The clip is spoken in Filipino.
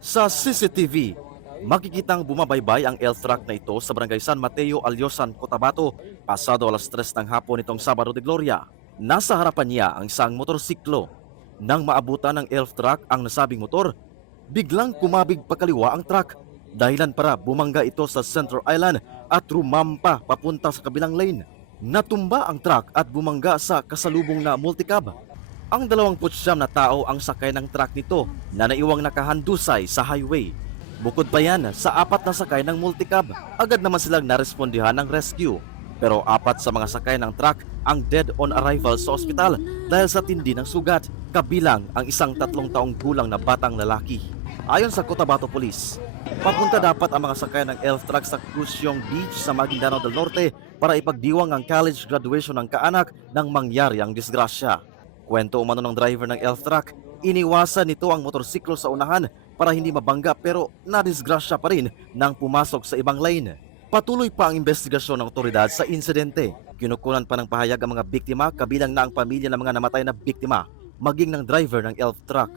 Sa CCTV, makikitang bumabaybay ang elf truck na ito sa barangay San Mateo, Alyosan, Cotabato, pasado alas 3 ng hapon nitong Sabado de Gloria. Nasa harapan niya ang isang motorsiklo. Nang maabutan ng elf truck ang nasabing motor, biglang kumabig pakaliwa ang truck. Dahilan para bumangga ito sa Center Island at rumampa papunta sa kabilang lane. Natumba ang truck at bumangga sa kasalubong na multicab. Ang 29 na tao ang sakay ng truck nito na naiwang nakahandusay sa highway. Bukod pa yan sa 4 na sakay ng multicab, agad naman silang narespondihan ng rescue. Pero 4 sa mga sakay ng truck ang dead on arrival sa ospital dahil sa tindi ng sugat, kabilang ang isang 3 taong gulang na batang lalaki. Ayon sa Cotabato Police, papunta dapat ang mga sakay ng elf truck sa Cruciong Beach sa Maguindanao del Norte para ipagdiwang ang college graduation ng kaanak nang mangyari ang disgrasya. Kwento umano ng driver ng elf truck, iniwasan nito ang motorsiklo sa unahan para hindi mabangga pero nadisgrasya pa rin nang pumasok sa ibang lane. Patuloy pa ang investigasyon ng otoridad sa insidente. Kinukunan pa ng pahayag ang mga biktima, kabilang na ang pamilya ng mga namatay na biktima, maging ng driver ng elf truck.